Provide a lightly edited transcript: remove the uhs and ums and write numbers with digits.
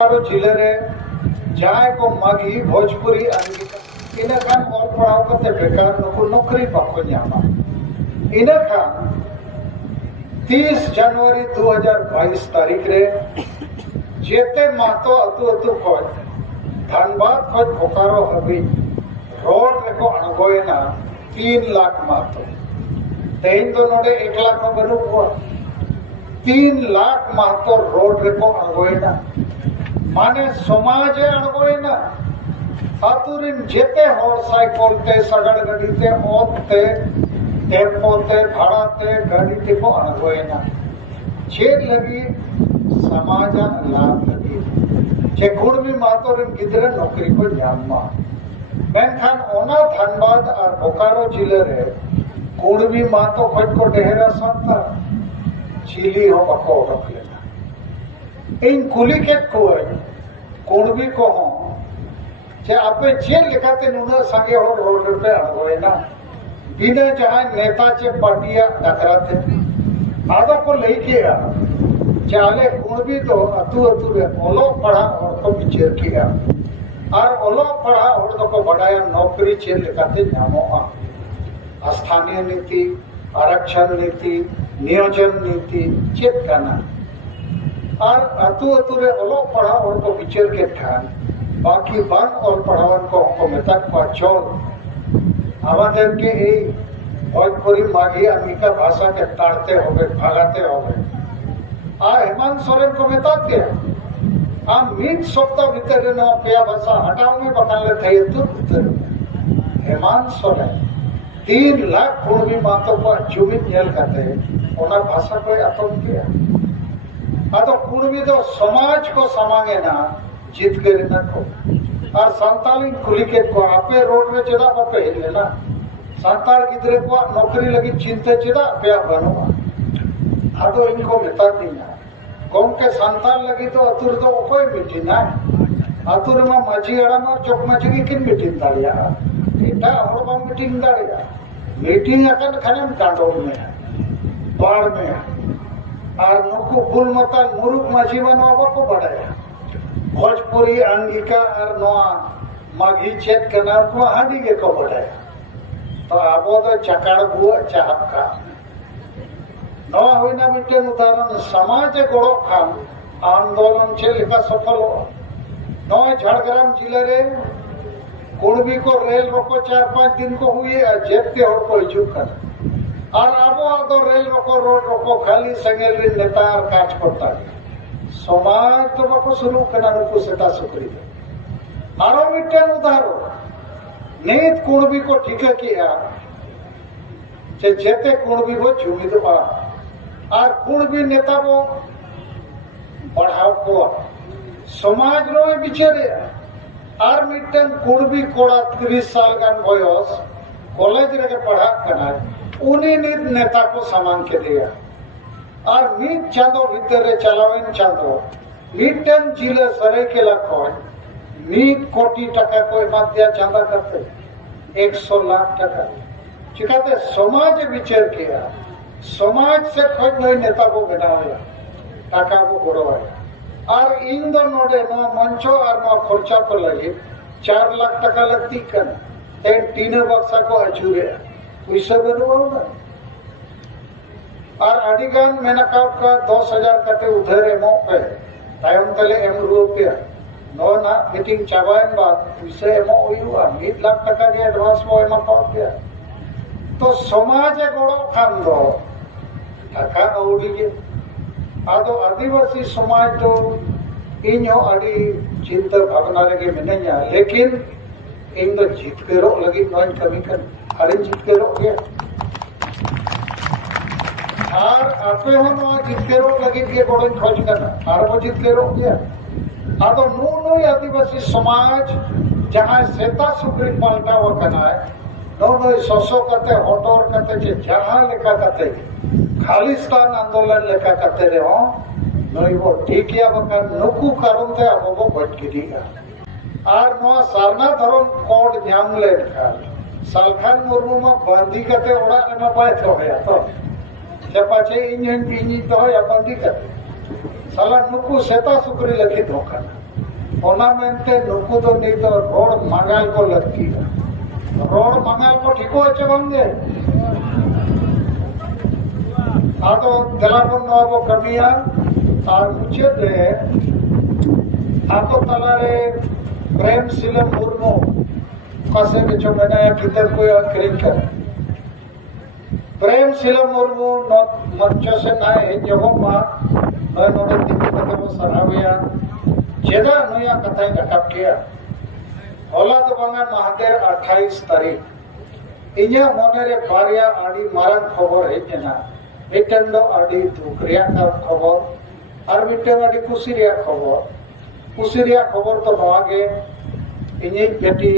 जिले रे जहां को मागी भोजपुरी इन खान और पढ़ाव करते बेकार नुकु नौकरी बाको न्यामा इन खान 30 जनवरी 2022 तारीख रे जेते मातो अतु अतु खोज धनबाद खोज बोकारो हबी रोड रे को अणगोयना 3 लाख मातो तेन तो नोडे 1 लाख को बनु हुआ 3 लाख मातो रोड रे को अणगोयना माने समाज अणगोयना आतुरिन जेते हॉर साइकिल ते सगड़ गड़ी ते ओते टेम्पो ते भाड़ा ते गाड़ी ते को अणगोयना छेद लगी समाज लाभ लगी जे कुड़मी मातोरिन गिदरे नौकरी को न्यामा मेनखान ओना धनबाद और बोकारो जिले रे कुड़मी मातो खज को डेहरा संता चिली हो बको रख लेना इन कुली के कोई कुड़बी को हो जे आपे चेन लिखाते नुना संगे हो रोड पे अणगोयना बिना जहां नेता चे पार्टियां टकराते आदो को लेके आ चाले कुड़बी तो अतु अतु रे ओलो पढ़ा और को विचार किया और ओलो पढ़ा और को बढ़ाया नौकरी चेन लिखाते नामो आ स्थानीय नीति आरक्षण नीति नियोजन नीति चेत करना और अतु अतु रे ओलो पढ़ा और तो विचार के ठान बाकी बान और पढ़ावन को मेतक पा चोल आवादेर के ए भोजपुरी मागी अमिका भाषा के ताड़ते होगे भागाते होगे आ हेमंत सोरेन को मेतक के आ मीत सप्ताह भीतर रे न पेया भाषा हटावनी बकाले थे तो भीतर हेमंत सोरेन 3 लाख कुड़मी मातो पर जुमित नेल करते ओना भाषा कोई अतम किया आतो कुड़मी तो समाज को समांगे ना जीत कर न को और संताली कुली के को आपे रोड में चदा पे लेना संताल गिदरे को नौकरी लगी चिंता चदा पे बनवा आतो इनको मिता दीना कौन के संताल लगी तो अतुर तो कोई मिटी ना अतुर में माझी अड़ा में चौक माझी किन मीटिंग दाड़िया एटा और बम मीटिंग दाड़िया मीटिंग अकन खनम कांडोल में बाढ़ में और नुकु बुल मता मुरुक माझी बनवा बको बढ़ाया भोजपुरी अंगिका और नोआ मागी चेत कना को हाडी के को बढ़ाया तो आबो तो चकाड़ बुआ चाहत का नोआ होइना मिटे उदाहरण समाज गोड़ो खान आंदोलन छे लेका सफल हो नोआ झाड़ग्राम जिले रे कुड़बी को रेल रोको 4-5 दिन को हुई जेते और को हिजुक कर और आबो तो रेल रोको रोड रोको खाली संगेल नेता और काज करता है समाज तो बको शुरू करना नुकु सेता सुकरी आरो मिटे उदाहरो नीत कुड़बी को ठीक किया जे जेते कुड़बी को जुमिद बा और कुड़बी नेता को बढ़ाव को समाज रो बिचारे और मिटन कुड़बी कोड़ा 30 साल गान बयस कॉलेज रे पढ़ा कना उन्हीं नेता को सामान के दिया और मीट चांदो भीतर रे चलावेन चांदो मीटन जिले सरायकेला खोज मीट कोटी टका कोई माध्या चांदा करते 100 लाख टका चिकाते समाज विचार किया समाज से खोज नई नेता को बनाया टका को गोड़वाया और इन दो नोडे नो मंचो और नो खर्चा को लगे 4 लाख टका लगती कर तीन बक्सा को अचूरे पैसा बनवा और अडिगान मेनकाप का 10,000 कटे उधर एमो पे तायम तले एम रुपया नो ना मीटिंग चाबायन बात पैसा एमो हुआ 1 लाख टका के एडवांस वो एमो पाप गया तो समाज गोड़ो खान दो टका औडी के आदो आदिवासी समाज तो इन्हो अडी चिंता भावना लगे मिनया लेकिन इन दो जीत के रो लगी नोन कमी कर हरे जीत के रो गया और आपे हो नो जीत के रो लगी के गोड़न खोज करना और वो जीत के रो गया आदो नो आदिवासी समाज जहां सेता सुग्री पाल्टा वो करना है नो सोसो करते होटोर करते जे जहां लेखा करते खालिस्तान आंदोलन लेखा करते रे हो नई वो ठीक या बका नुकु कारण ते अब वो बच गिदिया और नो सारना धरम कोड न्याम ले सालखान मुर्मू में बंदी करते ओड़ा में पाए तो गया तो जे पाछे इंजन तो या बंदी करते साला नुकु सेता सुकरी लगी धोखा ओना मेनते नुकु दो नहीं तो रोड मंगाल को लगती है रोड मंगाल को ठीको अच्छे बंदे आतो दलाबन नवाबो कमिया और मुझे दे आपको तलारे प्रेम सिलम मुर्मू कसे के जो मैंने किधर कोई क्रिक कर प्रेम सिलम मुर्मू मंचो से ना है जब माँ मैं नोटे दिखी कते वो सराविया जेदा अनुया कथाई रखा किया होला तो बंगा महादेर 28 तारीख इन्हें मोनेरे बारिया आड़ी मारन खबर है जना मिट्टन दो आड़ी दुकरिया का खबर और मिट्टन आड़ी कुसिरिया खबर तो नवागे इन्हें बेटी